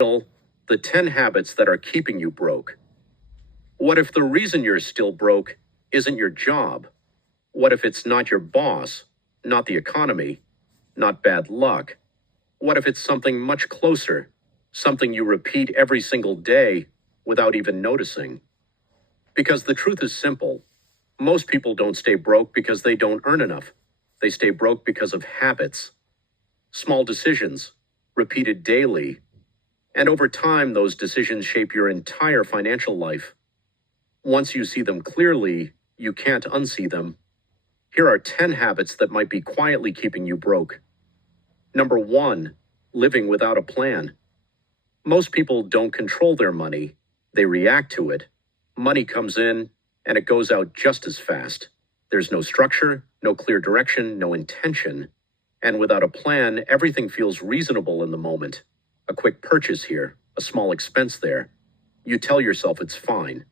The 10 habits that are keeping you broke. What if the reason you're still broke isn't your job? What if it's not your boss, not the economy, not bad luck? What if it's something much closer, something you repeat every single day without even noticing? Because the truth is simple. Most people don't stay broke because they don't earn enough. They stay broke because of habits. Small decisions, repeated daily. And over time, those decisions shape your entire financial life. Once you see them clearly, you can't unsee them. Here are 10 habits that might be quietly keeping you broke. Number 1, living without a plan. Most people don't control their money. They react to it. Money comes in, and it goes out just as fast. There's no structure, no clear direction, no intention. And without a plan, everything feels reasonable in the moment. A quick purchase here, a small expense there. You tell yourself it's fine.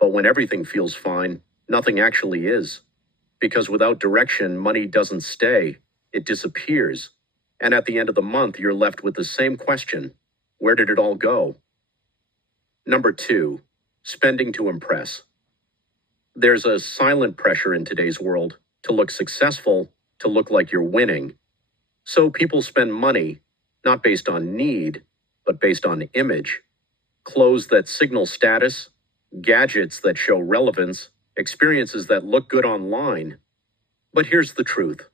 But when everything feels fine, nothing actually is. Because without direction, money doesn't stay. It disappears. And at the end of the month, you're left with the same question. Where did it all go? Number 2, spending to impress. There's a silent pressure in today's world to look successful, to look like you're winning. So people spend money, not based on need, but based on image. Clothes that signal status, gadgets that show relevance, experiences that look good online. But here's the truth.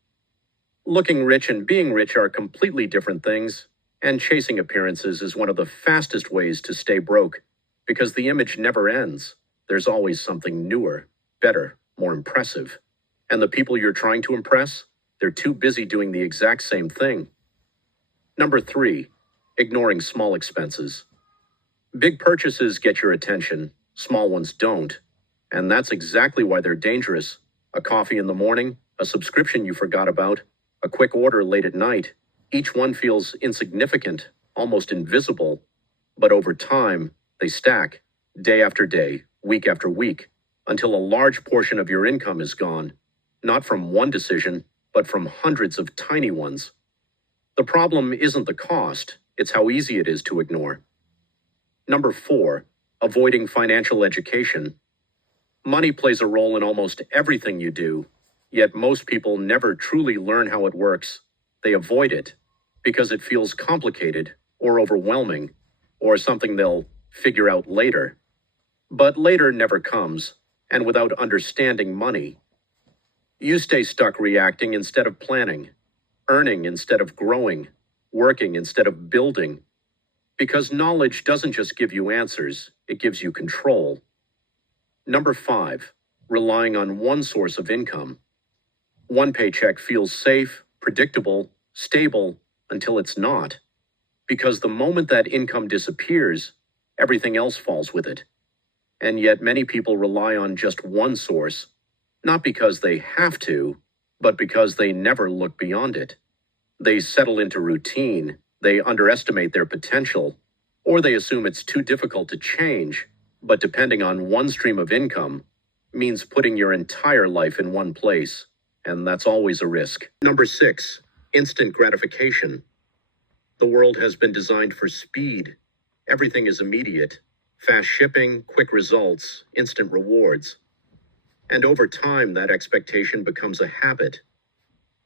Looking rich and being rich are completely different things, and chasing appearances is one of the fastest ways to stay broke, because the image never ends. There's always something newer, better, more impressive. And the people you're trying to impress, they're too busy doing the exact same thing. Number 3, ignoring small expenses. Big purchases get your attention, small ones don't. And that's exactly why they're dangerous. A coffee in the morning, a subscription you forgot about, a quick order late at night. Each one feels insignificant, almost invisible. But over time, they stack, day after day, week after week, until a large portion of your income is gone. Not from one decision, but from hundreds of tiny ones. The problem isn't the cost, it's how easy it is to ignore. Number 4, avoiding financial education. Money plays a role in almost everything you do, yet most people never truly learn how it works. They avoid it because it feels complicated or overwhelming or something they'll figure out later. But later never comes, and without understanding money, you stay stuck reacting instead of planning, earning instead of growing, working instead of building. Because knowledge doesn't just give you answers, it gives you control. Number 5, relying on one source of income. One paycheck feels safe, predictable, stable, until it's not. Because the moment that income disappears, everything else falls with it. And yet many people rely on just one source, not because they have to, but because they never look beyond it. They settle into routine, they underestimate their potential, or they assume it's too difficult to change. But depending on one stream of income means putting your entire life in one place, and that's always a risk. Number 6, instant gratification. The world has been designed for speed. Everything is immediate. Fast shipping, quick results, instant rewards. And over time, that expectation becomes a habit.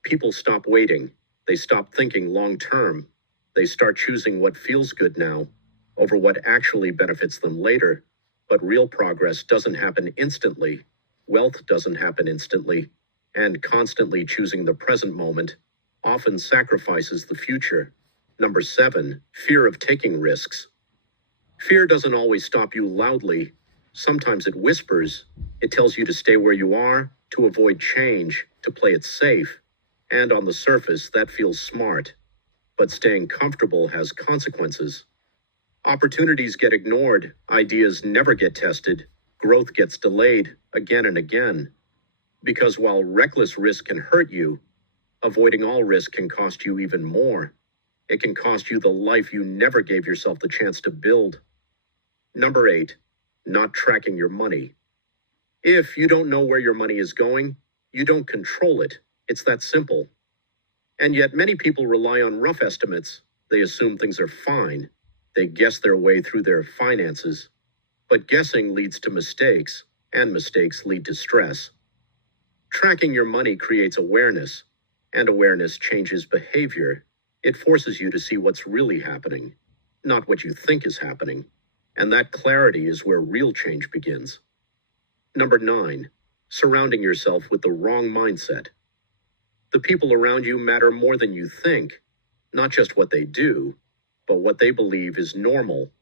People stop waiting. They stop thinking long term. They start choosing what feels good now over what actually benefits them later. But real progress doesn't happen instantly. Wealth doesn't happen instantly. And constantly choosing the present moment often sacrifices the future. Number 7, fear of taking risks. Fear doesn't always stop you loudly. Sometimes it whispers. It tells you to stay where you are, to avoid change, to play it safe. And on the surface, that feels smart. But staying comfortable has consequences. Opportunities get ignored, ideas never get tested, growth gets delayed again and again. Because while reckless risk can hurt you, avoiding all risk can cost you even more. It can cost you the life you never gave yourself the chance to build. Number 8, not tracking your money. If you don't know where your money is going, you don't control it. It's that simple. And yet many people rely on rough estimates. They assume things are fine. They guess their way through their finances, but guessing leads to mistakes, and mistakes lead to stress. Tracking your money creates awareness, and awareness changes behavior. It forces you to see what's really happening, not what you think is happening. And that clarity is where real change begins. Number 9, surrounding yourself with the wrong mindset. The people around you matter more than you think, not just what they do, but what they believe is normal.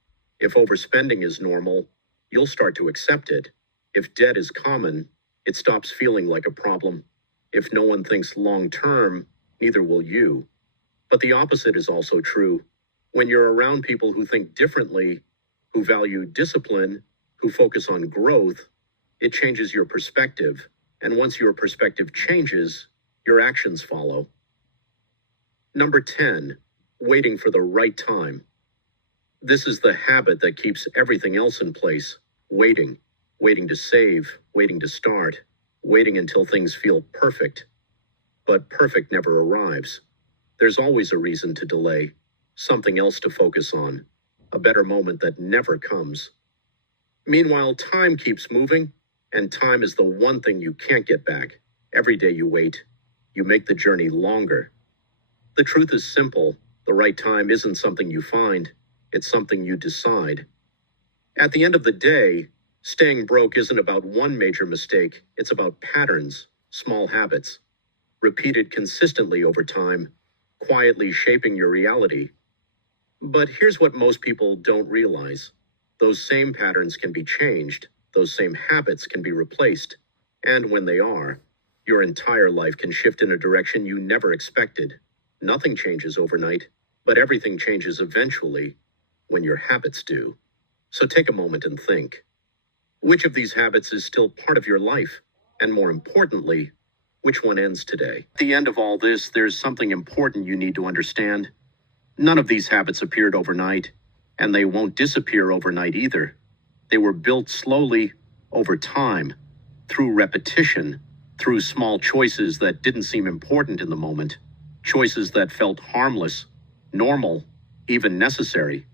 If overspending is normal, you'll start to accept it. If debt is common, it stops feeling like a problem. If no one thinks long term, neither will you. But the opposite is also true. When you're around people who think differently, who value discipline, who focus on growth, it changes your perspective. And once your perspective changes, your actions follow. Number 10, waiting for the right time. This is the habit that keeps everything else in place. Waiting to save, waiting to start, waiting until things feel perfect. But perfect never arrives. There's always a reason to delay, something else to focus on, a better moment that never comes. Meanwhile, time keeps moving, and time is the one thing you can't get back. Every day you wait, you make the journey longer. The truth is simple. The right time isn't something you find, it's something you decide. At the end of the day, staying broke isn't about one major mistake, it's about patterns, small habits, repeated consistently over time, quietly shaping your reality. But here's what most people don't realize. Those same patterns can be changed, those same habits can be replaced, and when they are, your entire life can shift in a direction you never expected. Nothing changes overnight, but everything changes eventually when your habits do. So take a moment and think. Which of these habits is still part of your life? And more importantly, which one ends today? At the end of all this, there's something important you need to understand. None of these habits appeared overnight, and they won't disappear overnight either. They were built slowly, over time, through repetition, through small choices that didn't seem important in the moment, choices that felt harmless, normal, even necessary.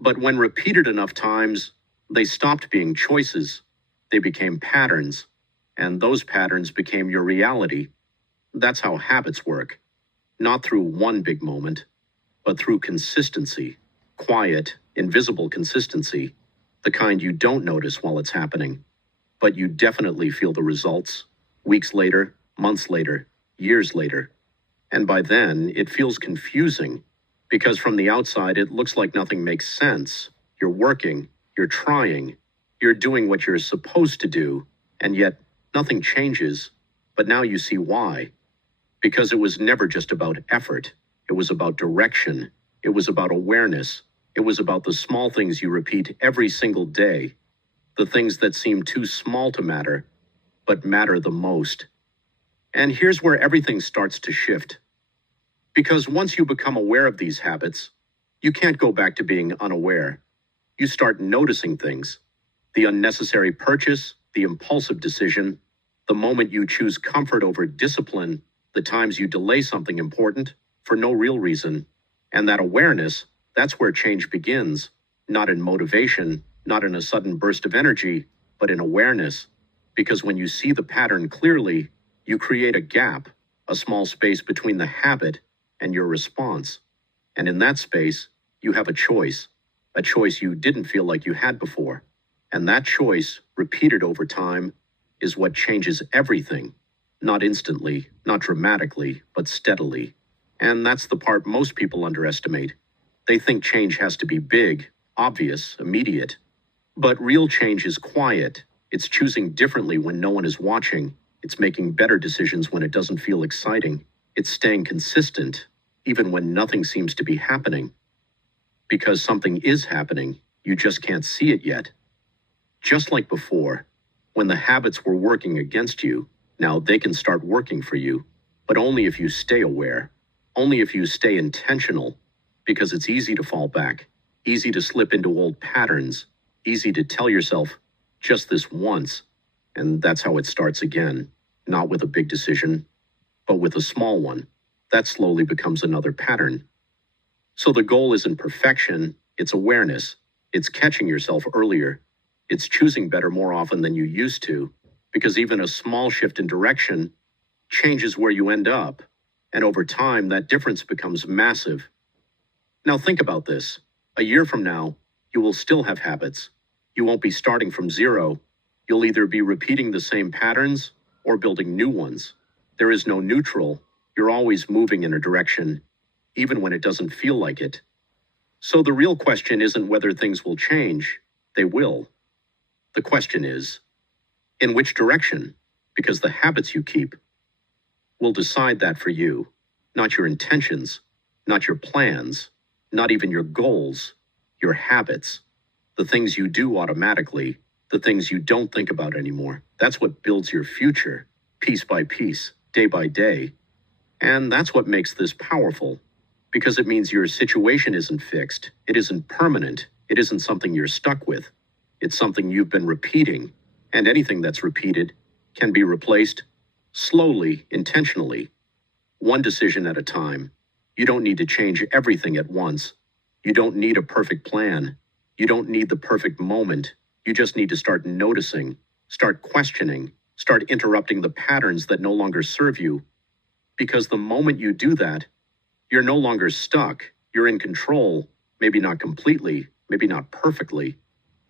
But when repeated enough times, they stopped being choices. They became patterns, and those patterns became your reality. That's how habits work. Not through one big moment, but through consistency, quiet, invisible consistency, the kind you don't notice while it's happening, but you definitely feel the results, weeks later, months later, years later. And by then, it feels confusing, because from the outside, it looks like nothing makes sense. You're working, you're trying, you're doing what you're supposed to do, and yet nothing changes. But now you see why. Because it was never just about effort. It was about direction. It was about awareness. It was about the small things you repeat every single day. The things that seem too small to matter, but matter the most. And here's where everything starts to shift. Because once you become aware of these habits, you can't go back to being unaware. You start noticing things. The unnecessary purchase, the impulsive decision, the moment you choose comfort over discipline, the times you delay something important for no real reason. And that awareness, that's where change begins. Not in motivation, not in a sudden burst of energy, but in awareness. Because when you see the pattern clearly, you create a gap, a small space between the habit and your response. And in that space, you have a choice you didn't feel like you had before. And that choice, repeated over time, is what changes everything. Not instantly, not dramatically, but steadily. And that's the part most people underestimate. They think change has to be big, obvious, immediate. But real change is quiet. It's choosing differently when no one is watching. It's making better decisions when it doesn't feel exciting. It's staying consistent, even when nothing seems to be happening. Because something is happening, you just can't see it yet. Just like before, when the habits were working against you, now they can start working for you, but only if you stay aware, only if you stay intentional, because it's easy to fall back, easy to slip into old patterns, easy to tell yourself, just this once, and that's how it starts again, not with a big decision, but with a small one. That slowly becomes another pattern. So the goal isn't perfection, It's awareness. It's catching yourself earlier. It's choosing better more often than you used to, because even a small shift in direction changes where you end up, and over time, that difference becomes massive. Now think about this. A year from now, you will still have habits. You won't be starting from zero. You'll either be repeating the same patterns or building new ones. There is no neutral. You're always moving in a direction, even when it doesn't feel like it. So the real question isn't whether things will change. They will. The question is, in which direction? Because the habits you keep will decide that for you, not your intentions, not your plans, not even your goals, your habits, the things you do automatically, the things you don't think about anymore. That's what builds your future, piece by piece, day by day. And that's what makes this powerful, because it means your situation isn't fixed, it isn't permanent, it isn't something you're stuck with. It's something you've been repeating, and anything that's repeated can be replaced slowly, intentionally, one decision at a time. You don't need to change everything at once. You don't need a perfect plan. You don't need the perfect moment. You just need to start noticing, start questioning, start interrupting the patterns that no longer serve you. Because the moment you do that, you're no longer stuck. You're in control, maybe not completely, maybe not perfectly,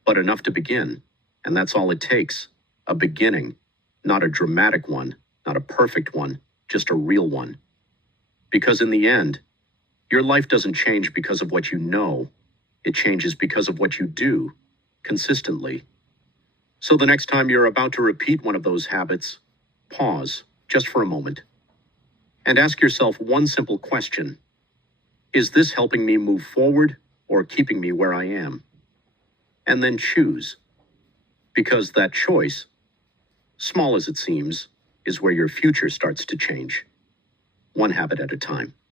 but enough to begin. And that's all it takes, a beginning, not a dramatic one, not a perfect one, just a real one. Because in the end, your life doesn't change because of what you know. It changes because of what you do, consistently. So the next time you're about to repeat one of those habits, pause, just for a moment, and ask yourself one simple question. Is this helping me move forward or keeping me where I am? And then choose. Because that choice, small as it seems, is where your future starts to change. One habit at a time.